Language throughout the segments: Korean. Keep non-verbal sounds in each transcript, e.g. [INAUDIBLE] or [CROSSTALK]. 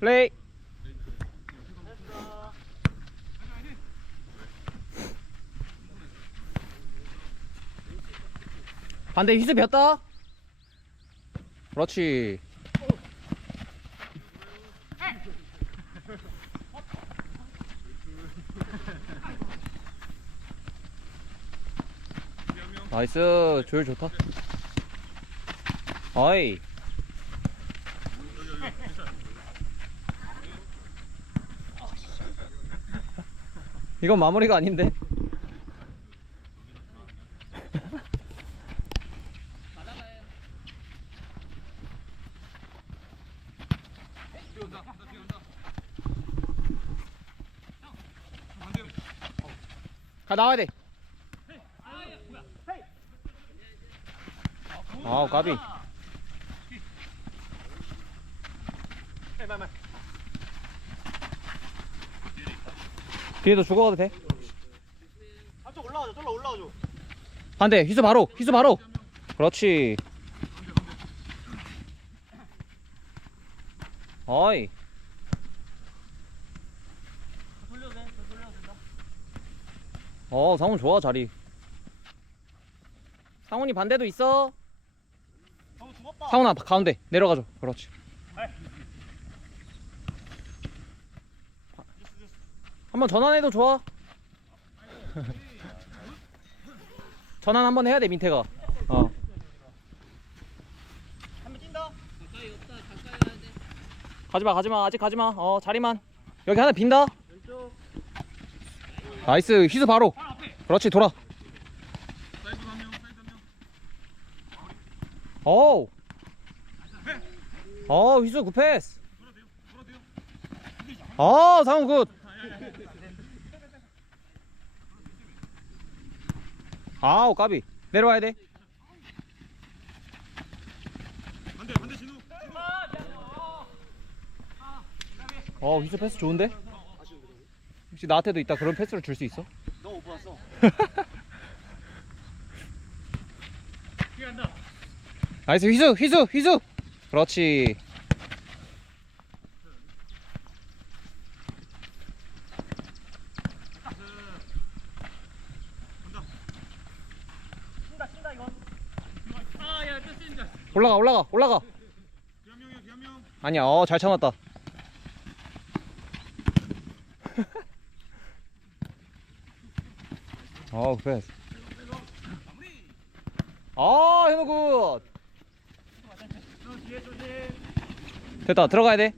플레이. 반대 휘스 폈다. 그렇지. 나이스 조율 좋다. 어이. 이건 마무리가 아닌데. 가 나와야 돼. 아우 까비. 뒤에도 죽어가도 돼. 한쪽 올라가줘, 쫄라 올라가줘. 반대 휘수 바로 휘수 바로. 그렇지. 어이. 돌려도 돼, 더 돌려도 된다. 어 상훈 좋아 자리. 상훈이 반대도 있어. 죽었다. 상훈아 가운데 내려가줘. 그렇지. 한번 전환해도 좋아. [LAUGHS] 전환 한번 해야 돼 민태가. 어. 한번 뛴다. 가지마 가지마 아직 가지마. 어 자리만. 여기 하나 빈다. 왼쪽. 나이스 휘수 바로. 그렇지 돌아. 어우. 어 휘수 굿패스. 어 상훈 굿. 아우 까비 내려와야 돼. 반대 반대 진우 어 휘수 패스 좋은데? 혹시 나한테도 있다 그런 패스를 줄 수 있어? 너 오버 왔어. [LAUGHS] 나이스 휘수 휘수 휘수 그렇지 뛴다, 뛴다 이거. 올라가 올라가 올라가. 아니야 어잘 참았다. [LAUGHS] 어 패스 아 현우 굿. 됐다 들어가야 돼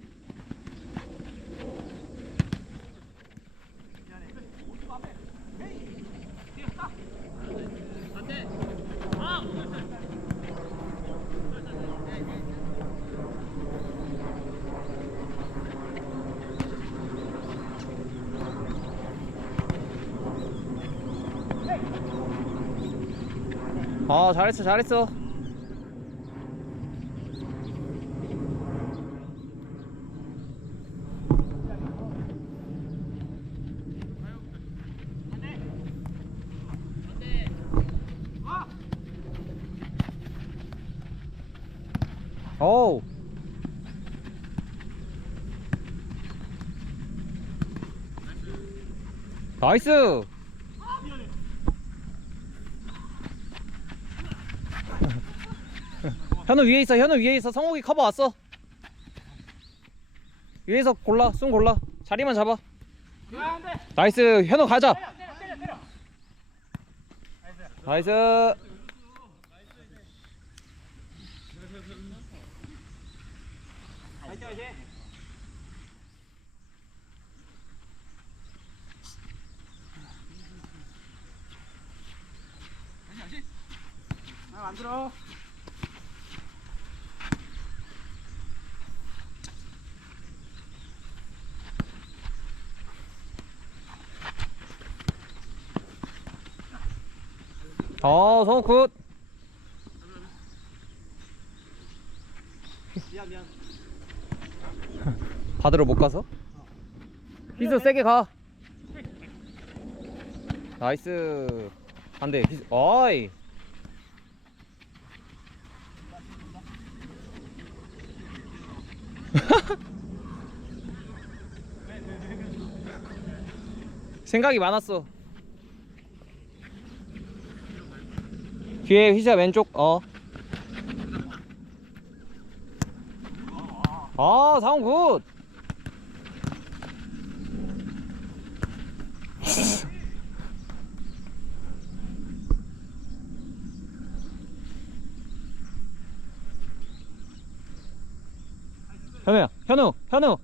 아 잘했어 잘했어. 어우. 나이스 현우 위에 있어 현우 위에 있어. 성욱이 커버 왔어. 위에서 골라 숨 골라. 자리만 잡아. 나이스 현우 가자. 나이스. 안 들어. 어, 성우 굿. 미안 미안. 받으러 못 가서? 희수 세게 가. 나이스. 안 돼. 희수. 어이. [LAUGHS] 생각이 많았어. 뒤에 휘자 왼쪽 어. 아 상훈 굿. 현우야 현우 현우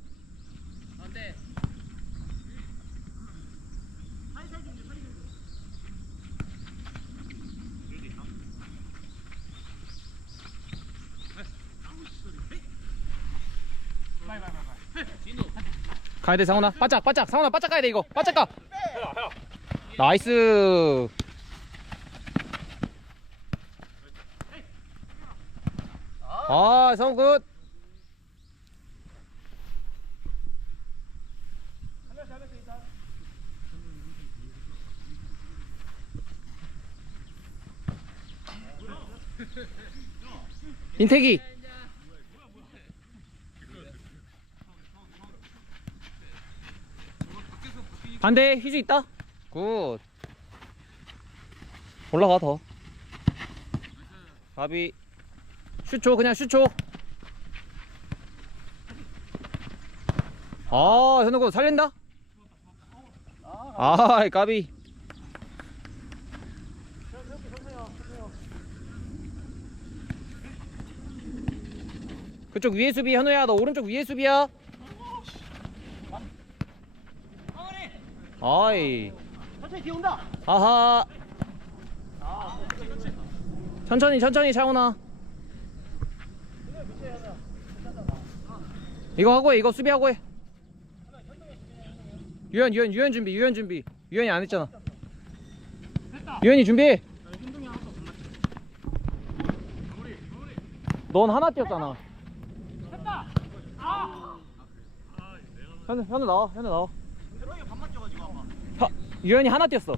가야 돼 상훈아. 바짝 바짝. 상훈아 바짝 가야 돼 이거. 바짝 가. 나이스. 아 상훈 굿 인태기 반대 휘즈 있다? 굿. 올라가 더. 가비. 슛초 그냥 슛초. 아 현우 거 살린다? 아 까비. 그쪽 위에 수비 현우야 너 오른쪽 위에 수비야 아이. 천천히 뒤에 온다. 아하. 천천히. 천천히 차오나. 이거 하고 해 이거 수비하고 해. 유현 유현 유현 준비 유현 준비. 유현이 안 했잖아. 유현이 준비. 넌 하나 뛰었잖아. 현우 현우 나와 현우 나와 드로이가 반 맞춰가지고 아마. 하, 유현이 하나 뛰었어.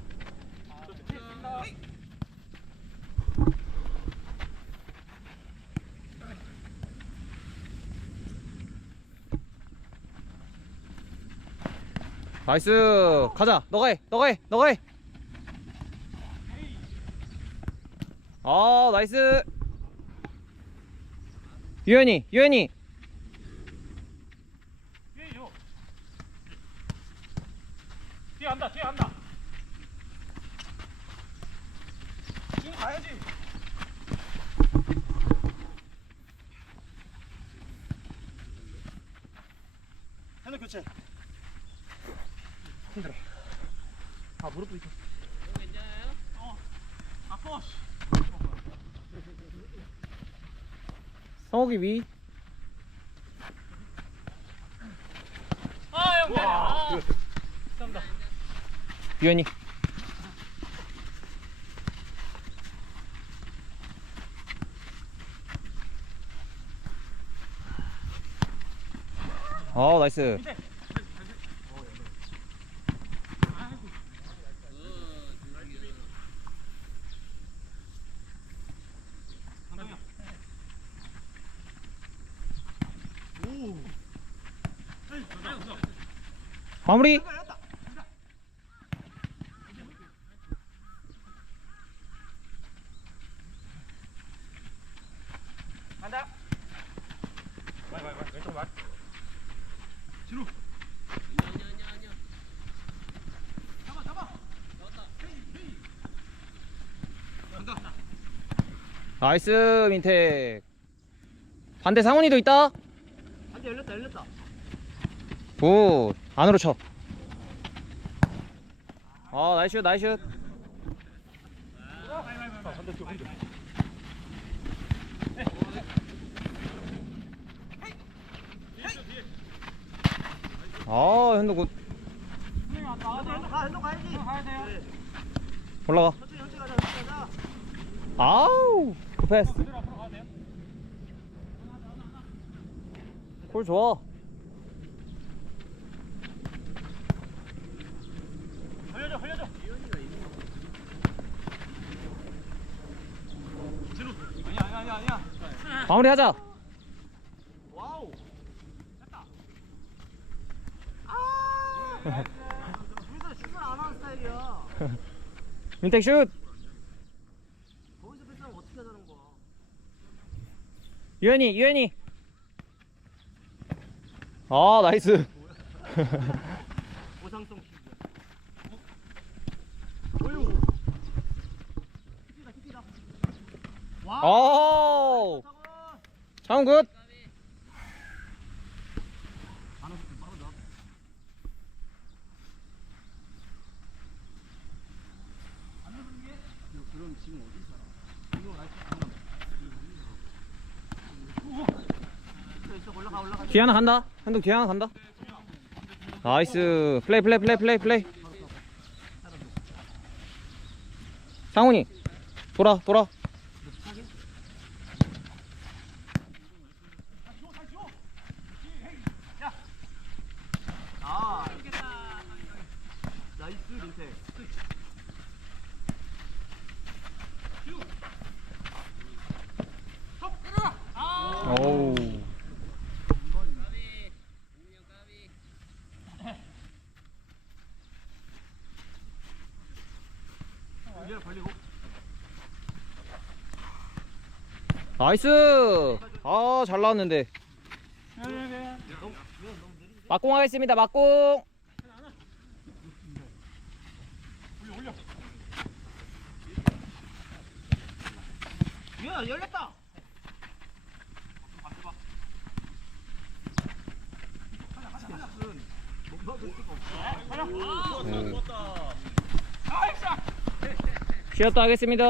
나이스. 가자. 너가 해. 너가 해. 너가 해아 아, 나이스. 유현이 유현이 뒤에 요. 한다. 뒤에 한다. 지금 가야지. 핸드 교체. 힘들어. 아 무릎 부딪혔어. 괜찮아요? 어. 아파. 씨. 성욱이 위 아 형. 아. 감사합니다. 유현이 아 나이스. 마무리 간다. 와이 와이 와이 왼쪽 말. 뒤로. 잡아 잡아. 나이스 민택 반대 상훈이도 있다 안돼 열렸다 열렸다. 굿 안으로 쳐. 아 나이스 슛 나이스 슛. 반대쪽 반대. 아. 가야 돼요. 올라가. 아우 굿 패스. 그대로. 골 좋아. 흘려줘 흘려줘. 마무리하자. 와우. 됐다. 아. 여기서 슛을 안 하네. 민택이야. [LAUGHS] 민택 슛? 유현이 유현이 아 나이스 보상성. 오. 장훈 굿 안 오셨으면 빠르다. 그럼 지금 어디 있어? 이거 라이트 있어 있어 올라가 올라가. 뒤에 하나 간다. 한동 뒤에 하나 간다. 나이스. 플레이 플레이 플레이 플레이 플레이. 상훈이 돌아 돌아 아. 나이스 민태. 오우 유리를 벌리고. 나이스! 아 잘 나왔는데. 막공 하겠습니다 막공! 야 열렸다. 쉬었다 하겠습니다